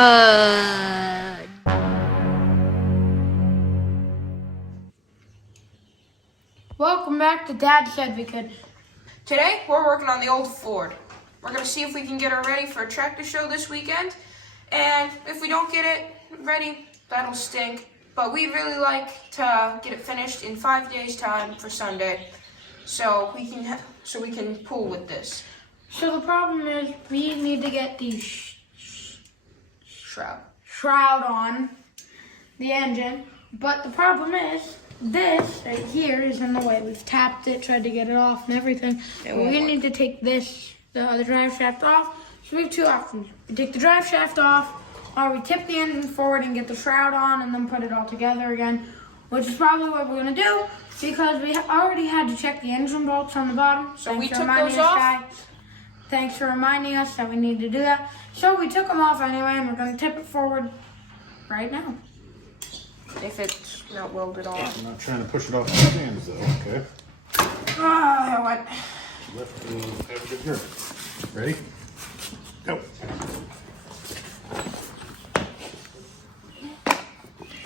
mud. Welcome back to Dad Said We Could. Today, we're working on the old Ford. We're going to see if we can get her ready for a tractor show this weekend. And if we don't get it ready, that'll stink. But we really like to get it finished in 5 days' time for Sunday, so we can pull with this. So the problem is we need to get the shroud on the engine. But the problem is this right here is in the way. We've tapped it, tried to get it off and everything. We need to take the drive shaft off. So we have two options. We take the drive shaft off, or we tip the engine forward and get the shroud on and then put it all together again, which is probably what we're gonna do because we already had to check the engine bolts on the bottom. So we took those off. Thanks for reminding us that we need to do that. So we took them off anyway, and we're gonna tip it forward right now. If it's not welded on. I'm not trying to push it off the stands though, okay? Ah, what? Lift and have a good grip. Ready? Go.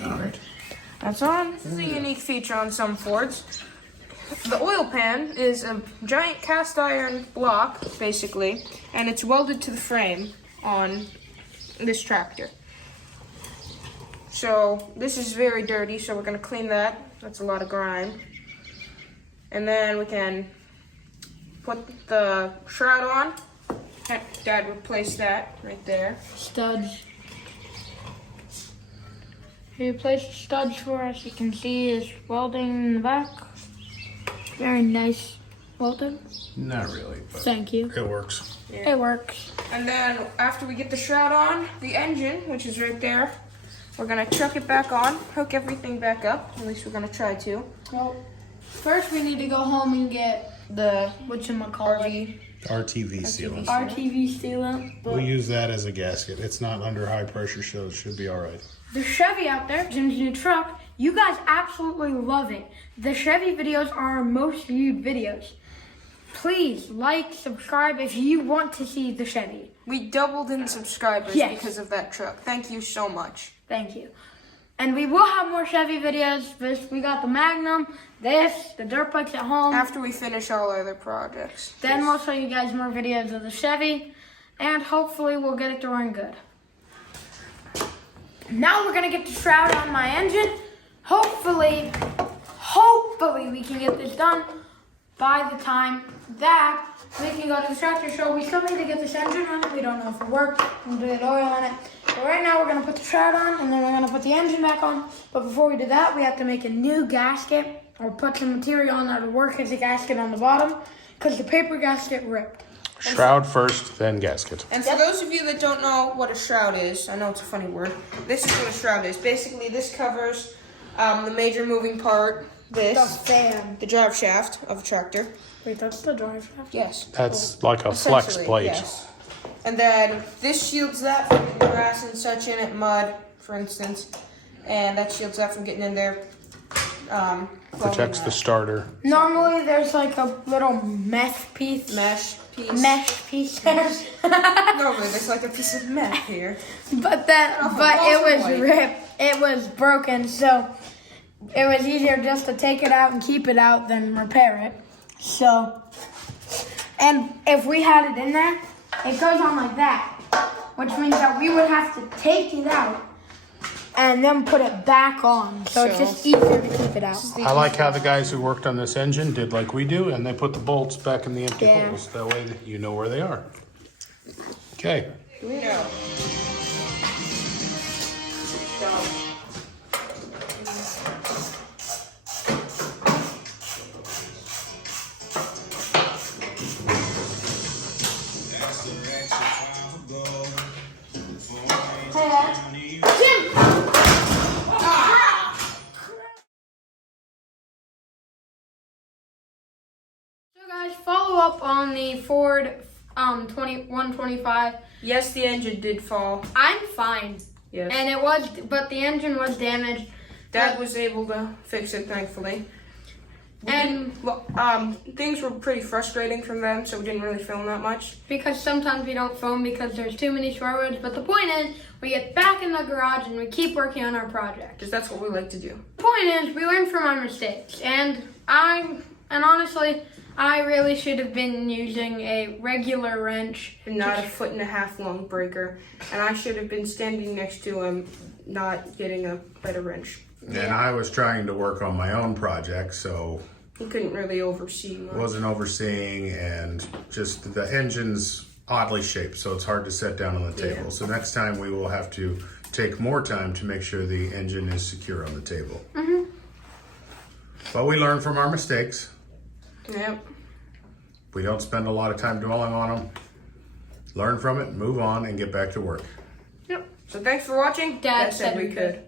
All right. That's on. This is a unique feature on some Fords. The oil pan is a giant cast iron block, basically, and it's welded to the frame on this tractor. So this is very dirty, so we're going to clean that. That's a lot of grime. And then we can put the shroud on. Dad replaced that right there. Studs. He replaced the studs for us. You can see his welding in the back. Very nice welding. Not really, but Thank you. it works. Yeah. It works. And then after we get the shroud on, the engine, which is right there, we're gonna chuck it back on, hook everything back up. At least we're gonna try to. Well, first we need to go home and get the whatchamacallit. RTV sealant. RTV sealant. We'll use that as a gasket. It's not under high pressure, so it should be all right. The Chevy out there, Jim's new truck, you guys absolutely love it. The Chevy videos are our most viewed videos. Please like, subscribe if you want to see the Chevy. We doubled in subscribers Yes. because of that truck. Thank you so much. Thank you. And we will have more Chevy videos. We got the Magnum, the dirt bikes at home. After we finish all our other projects. Then we'll show you guys more videos of the Chevy. And hopefully we'll get it to run good. Now we're going to get the shroud on my engine. Hopefully we can get this done by the time that we can go to the tractor show. We still need to get this engine on it. We don't know if it works. We'll do the oil on it. But right now we're going to put the shroud on and then we're going to put the engine back on. But before we do that, we have to make a new gasket or put some material on that will work as a gasket on the bottom because the paper gasket ripped. Shroud first, then gasket. And for those of you that don't know what a shroud is, I know it's a funny word, this is what a shroud is. Basically, this covers the major moving part, The fan. the drive shaft of a tractor. Wait, that's the drive shaft? Yes. That's like a flex Essentially, plate. yes. And then this shields that from getting grass and such in it, mud, for instance. And that shields that from getting in there. Protects the starter. Normally there's like a little mesh piece. Mesh piece. Normally there's like a piece of mesh here. But it was ripped. It was broken, so it was easier just to take it out and keep it out than repair it. So, and if we had it in there, it goes on like that, which means that we would have to take it out and then put it back on. So it's just easier to keep it out. I like how the guys who worked on this engine did like we do, and they put the bolts back in the empty Yeah. holes. That way you know where they are. Okay. No. So guys, follow up on the Ford 125. Yes, the engine did fall. I'm fine. Yes. And but the engine was damaged. Dad was able to fix it, thankfully. Things were pretty frustrating from them, so we didn't really film that much. Because sometimes we don't film because there's too many short roads. But the point is, we get back in the garage and we keep working on our project. Because that's what we like to do. The point is, we learn from our mistakes. And honestly, I really should have been using a regular wrench. And not a 1.5 foot long breaker. And I should have been standing next to him, not getting a better wrench. And I was trying to work on my own project, so He couldn't really oversee much. wasn't overseeing, and just the engine's oddly shaped, so it's hard to set down on the table. Yeah. So next time we will have to take more time to make sure the engine is secure on the table. But we learn from our mistakes. Yep. We don't spend a lot of time dwelling on them. Learn from it, move on, and get back to work. So thanks for watching. Dad said we could.